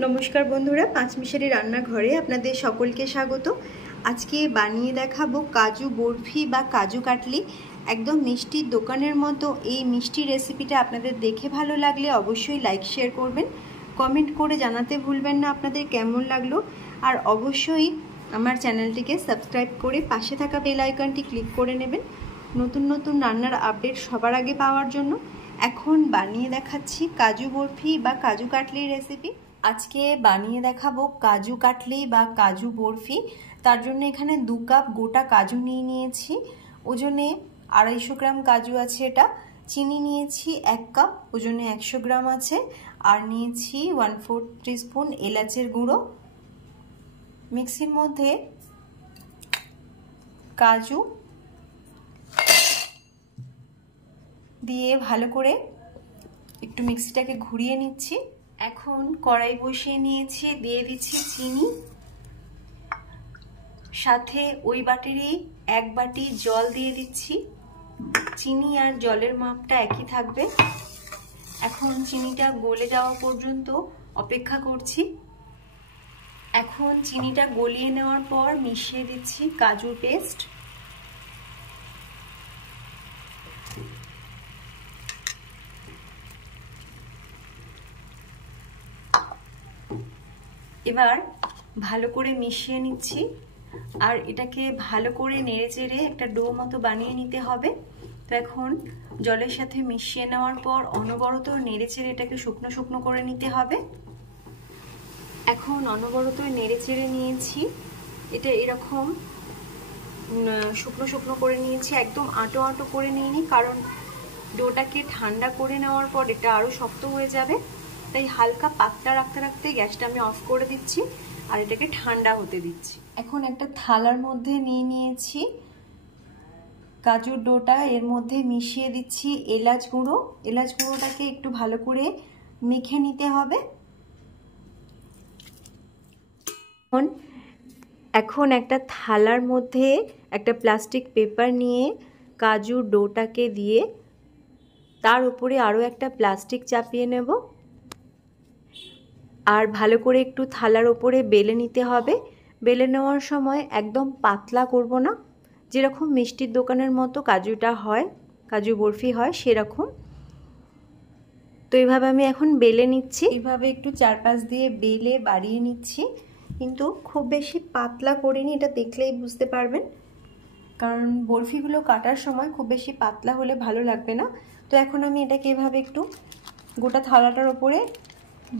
नमस्कार बंधुरा पाँचमिशाली रान्नाघरे आपनादेर सकलके स्वागत। आज के बानिये देखाबो काजू बरफी बा काजू काटली एकदम मिष्टिर दोकानेर मतो। এই মিষ্টি রেসিপিটা আপনাদের দেখে ভালো লাগলে অবশ্যই লাইক শেয়ার করবেন, কমেন্ট করে জানাতে ভুলবেন না আপনাদের কেমন লাগলো। আর অবশ্যই আমার চ্যানেলটিকে সাবস্ক্রাইব করে পাশে থাকা বেল আইকনটি ক্লিক করে নেবেন নতুন নতুন রান্নার আপডেট সবার আগে পাওয়ার জন্য। এখন বানিয়ে দেখাচ্ছি কাজু বরফি বা কাজু কাটলির রেসিপি। আজকে বানিয়ে দেখাবো কাজু কাটলি বা কাজু বরফি। তার জন্য এখানে 2 কাপ গোটা কাজু নিয়ে নিয়েছি, ওজনে 250 গ্রাম কাজু আছে। এটা চিনি নিয়েছি 1 কাপ, ওজনে 100 গ্রাম আছে। আর নিয়েছি 1/4 টিস্পুন এলাচের গুঁড়ো। মিক্সির মধ্যে কাজু দিয়ে ভালো করে একটু মিক্সিটাকে ঘুরিয়ে নিচ্ছি। এখন কড়াই বসিয়ে নিয়েছি, দিয়ে দিচ্ছি চিনি, সাথে ওই বাটিরই 1 বাটি জল দিয়ে দিচ্ছি। চিনি আর জলের মাপটা একই থাকবে। এখন চিনিটা গলে যাওয়া পর্যন্ত অপেক্ষা করছি। এখন চিনিটা গলিয়ে নেওয়ার পর মিশিয়ে দিচ্ছি কাজুর পেস্ট। এবার ভালো করে মিশিয়ে নিচ্ছি আর এটাকে ভালো করে নেড়েচেড়ে একটা ডো মতো বানিয়ে নিতে হবে। তো এখন জলের সাথে মিশিয়ে নেওয়ার পর অনবরত নেড়েচেড়ে এটাকে শুকনো শুকনো করে নিতে হবে। এখন অনবরত নেড়েচেড়ে নিয়েছি, এটা এরকম শুকনো শুকনো করে নিয়েছি, একদম আঁটো আঁটো করে নিইনি, কারণ ডোটাকে ঠান্ডা করে নেওয়ার পর এটা আরও শক্ত হয়ে যাবে। তাই হালকা পাতলা রাখতে রাখতে গ্যাসটা আমি অফ করে দিচ্ছি আর এটাকে ঠান্ডা হতে দিচ্ছি। এখন একটা থালার মধ্যে নিয়ে নিয়েছি কাজুর ডোটা, এর মধ্যে মিশিয়ে দিচ্ছি এলাচ গুঁড়ো। এলাচ গুঁড়োটাকে একটু ভালো করে মেখে নিতে হবে। এখন একটা থালার মধ্যে একটা প্লাস্টিক পেপার নিয়ে কাজুর ডোটাকে দিয়ে তার উপরে আরও একটা প্লাস্টিক চাপিয়ে নেব আর ভালো করে একটু থালার ওপরে বেলে নিতে হবে। বেলে নেওয়ার সময় একদম পাতলা করব না, যেরকম মিষ্টির দোকানের মতো কাজুটা হয়, কাজু বরফি হয় সেরকম। তো এইভাবে আমি এখন বেলে নিচ্ছি, এইভাবে একটু চারপাশ দিয়ে বেলে বাড়িয়ে নিচ্ছি, কিন্তু খুব বেশি পাতলা করিনি, এটা দেখলেই বুঝতে পারবেন, কারণ বরফিগুলো কাটার সময় খুব বেশি পাতলা হলে ভালো লাগবে না। তো এখন আমি এটাকে এভাবে একটু গোটা থালাটার ওপরে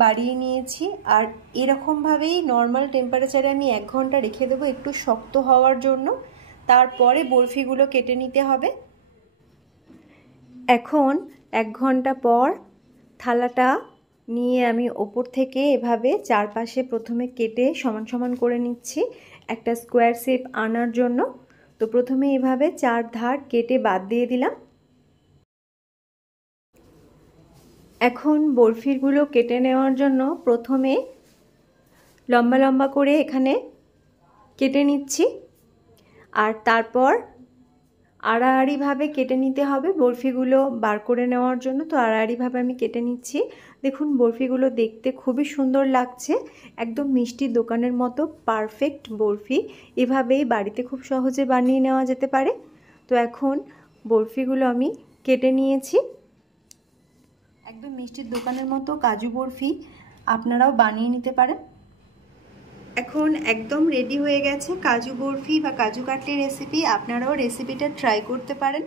বাড়িয়ে নিয়েছি আর এরকমভাবেই নর্মাল টেম্পারেচারে আমি 1 ঘন্টা রেখে দেবো একটু শক্ত হওয়ার জন্য। তারপরে বরফিগুলো কেটে নিতে হবে। এখন 1 ঘন্টা পর থালাটা নিয়ে আমি ওপর থেকে এভাবে চারপাশে প্রথমে কেটে সমান সমান করে নিচ্ছি একটা স্কোয়ার শেপ আনার জন্য। তো প্রথমে এভাবে 4 ধার কেটে বাদ দিয়ে দিলাম। এখন বরফিগুলো কেটে নেওয়ার জন্য প্রথমে লম্বা লম্বা করে এখানে কেটে নিচ্ছি আর তারপর আড়াআড়িভাবে কেটে নিতে হবে বরফিগুলো বার করে নেওয়ার জন্য। তো আড়াআড়িভাবে আমি কেটে নিচ্ছি। দেখুন বরফিগুলো দেখতে খুবই সুন্দর লাগছে, একদম মিষ্টির দোকানের মতো পারফেক্ট বরফি। এভাবেই বাড়িতে খুব সহজে বানিয়ে নেওয়া যেতে পারে। তো এখন বরফিগুলো আমি কেটে নিয়েছি, একদম মিষ্টির দোকানের মতো কাজু বরফি আপনারাও বানিয়ে নিতে পারেন। এখন একদম রেডি হয়ে গেছে কাজু বরফি বা কাজু কাটলি রেসিপি। আপনারাও রেসিপিটা ট্রাই করতে পারেন।